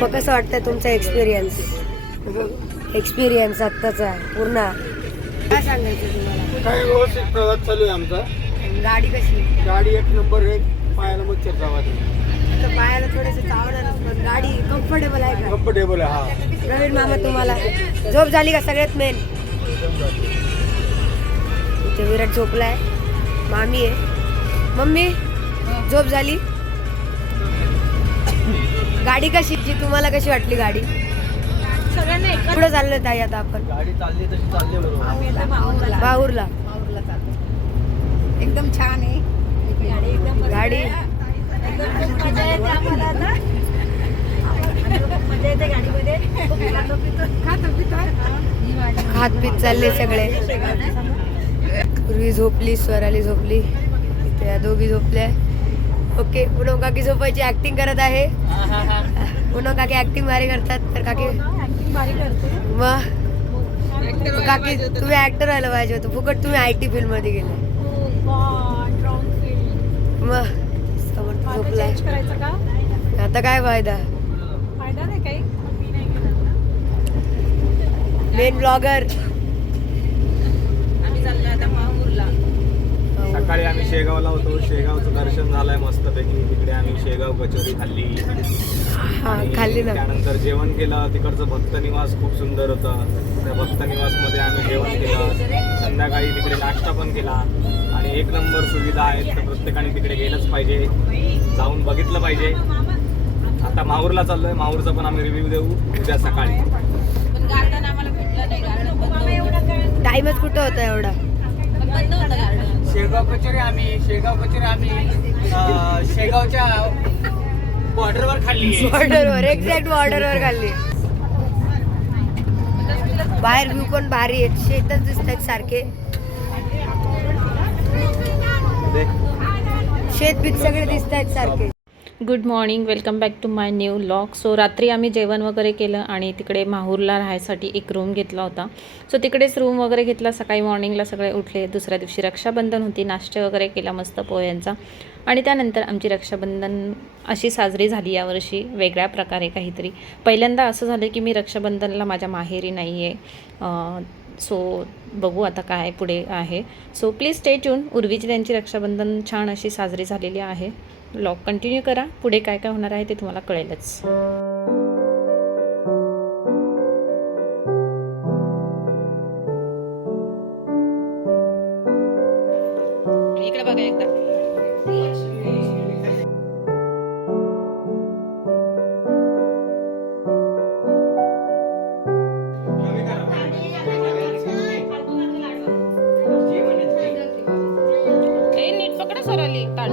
मग कसं वाटतंय तुमचा एक्सपिरियन्स एक्सपिरियन्स आत्ताचा पूर्ण. काय सांगायचं तुम्हाला? काही व्यवस्थित प्रवास चालू आहे आमचा. गाडी कशी? गाडी एक नंबर एक पायाला मच्छर जावा आता पायाला थोडंसं चावणारच पण गाडी कम्फर्टेबल आहे का? कम्फर्टेबल आहे हा. प्रवीण मामा तुम्हाला झोप झाली का सगळ्यात मेन इथे विराट झोपलाय. मामी आहे. मम्मी झोप झाली? गाडी कशी? जी तुम्हाला कशी वाटली गाडी? पुढे चाललोय ताई आता आपण? गाडी चालली तशी चालली बरोबर. बाहूरला एकदम छान आहे. गाडी हात पीत चालले सगळे. पूर्वी झोपली स्वराली झोपली. इथे या दोघी झोपल्या. ओके पुनम काकी झोपायची ऍक्टिंग करत आहे. पुनम काकी ऍक्टिंग भारी करतात. तर काकी मग काकी तुम्ही ऍक्टर व्हायला पाहिजे होतं. फुकट तुम्ही आय टी फील्डमध्ये गेले. मग समोर झोपलाय. करायचं का? आता काय फायदा? फायदा नाही काही. मेन ब्लॉगर आम्ही चाललो आता माहूरला सकाळी आम्ही शेगावला होतो. शेगावचं दर्शन झालंय मस्तपैकी. तिकडे आम्ही शेगाव कचोरी खाल्ली. हा आणि खाल्ली ना. त्यानंतर जेवण केलं. तिकडचं भक्त निवास खूप सुंदर होतं. त्या भक्त निवासमध्ये आम्ही जेवण केलं. संध्याकाळी तिकडे नाश्ता पण केला. आणि एक नंबर सुविधा आहेत तर प्रत्येकाने तिकडे गेलंच पाहिजे. जाऊन बघितलं पाहिजे. आता माहूरला चाललोय. माहूरचा पण आम्ही रिव्ह्यू देऊ उद्या सकाळी. पण गार्डन आम्हाला भेटलं नाही. गार्डन बंद होतं. टाइमच कुठं होता एवढा? शेगाव कचोरी आम्ही शेगाव कचोरी आम्ही शेगावच्या बॉर्डरवर खाल्ली. बॉर्डरवर एक्झॅक्ट बॉर्डरवर खाल्ली. बाहेर व्ह्यू पण भारी आहेत शेतच दिसत आहेत सारखे शेत बीत सगळे दिसत आहेत सारखे. Good morning welcome back to my new vlog so रात्री आम्ही जेवण वगैरे केलं आणि तिकडे माहूरला राहायसाठी एक रूम घेतला होता. सो तिकडेच रूम वगैरे घेतला. सकाळी मॉर्निंगला सगळे उठले. दुसऱ्या दिवशी रक्षाबंधन होती. नाश्ते वगैरे केला. मस्त पोह्यांचा आणि त्यानंतर आमची रक्षाबंधन अशी साजरी झाली यावर्षी वेगळ्या प्रकारे काहीतरी. पहिल्यांदा असं झालं की मी रक्षाबंधनला माझ्या माहेरी नाही आहे सो बघू आता काय पुढे आहे. सो प्लीज स्टे ट्यून उर्वीची त्यांची रक्षाबंधन छान अशी साजरी झालेली आहे. ब्लॉग कंटिन्यू करा. पुढे काय काय होणार आहे ते तुम्हाला कळेलच. इकडे बघा एकदा. नीट पकडा सराली काढ.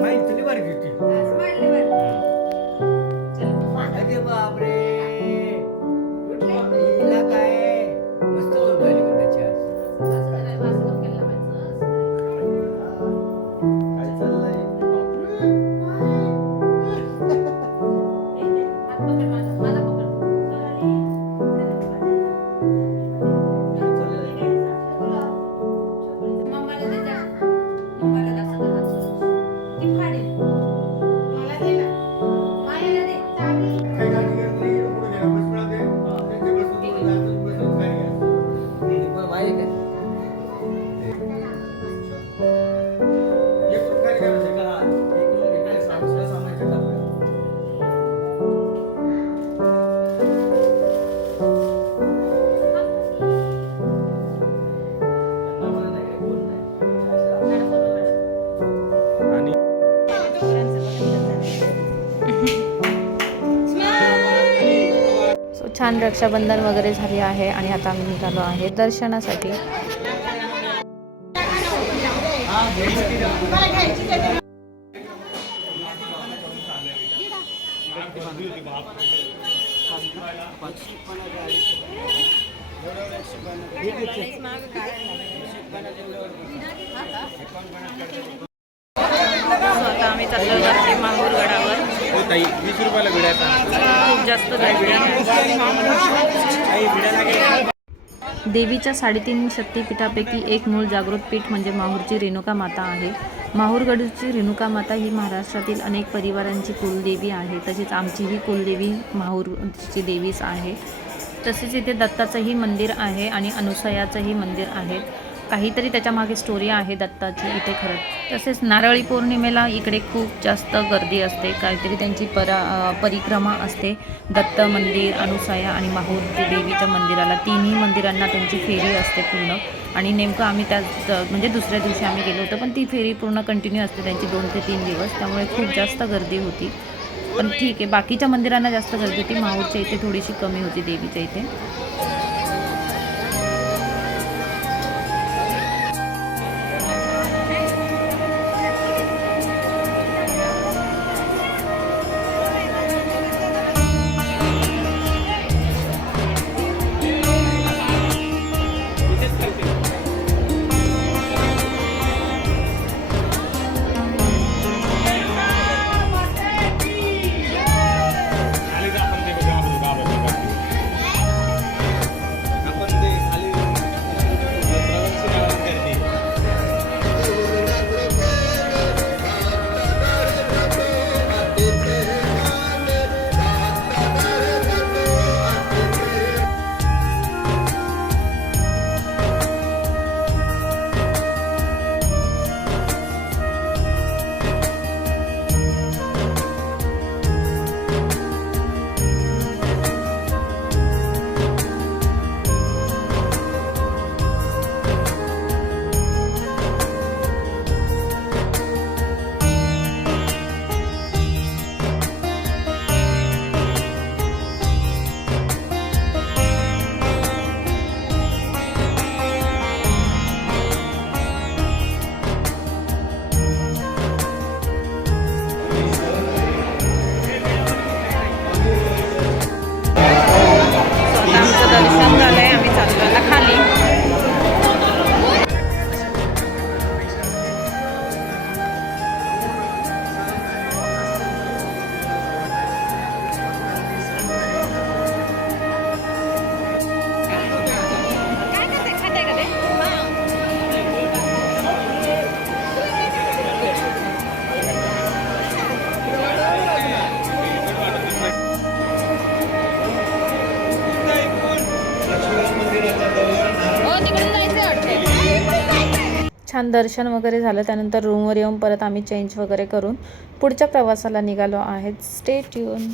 माहिती बरं बापरे. हिला काय? मस्त झोप मला छान रक्षाबंधन वगैरे झाले आहे आणि आता आम्ही निघालो आहे दर्शनासाठी. आता आम्ही चाललो वरती माहूरगडावर हो ताई वीस रुपयाला खूप जास्त आहे. देवीच्या साडेतीन शक्तिपीठापैकी एक मूळ जागृत पीठ म्हणजे माहूरची रेणुका माता आहे. माहूरगडची रेणुका माता ही महाराष्ट्रातील अनेक परिवारांची कुलदेवी आहे. तसेच आमचीही कुलदेवी माहूरची देवीच आहे. तसेच इथे दत्ताचंही मंदिर आहे आणि अनुसयाचंही मंदिर आहे. काहीतरी त्याच्यामागे स्टोरी आहे दत्ताची इथे खरंच. तसेच नारळी पौर्णिमेला इकडे खूप जास्त गर्दी असते. काहीतरी त्यांची परा परिक्रमा असते. दत्त मंदिर अनुसया आणि माहूर देवीच्या मंदिराला तिन्ही मंदिरांना त्यांची फेरी असते पूर्ण. आणि नेमकं आम्ही त्या म्हणजे दुसऱ्या दिवशी आम्ही गेलो होतो पण ती फेरी पूर्ण कंटिन्यू असते त्यांची दोन ते तीन दिवस. त्यामुळे खूप जास्त गर्दी होती. पण ठीक आहे बाकीच्या मंदिरांना जास्त गर्दी होती. माहूरच्या इथे थोडीशी कमी होती देवीच्या इथे. छान दर्शन वगैरे झालं त्यानंतर रूमवर येऊन परत आम्ही चेंज वगैरे करून पुढच्या प्रवासाला निघालो आहेत. Stay tune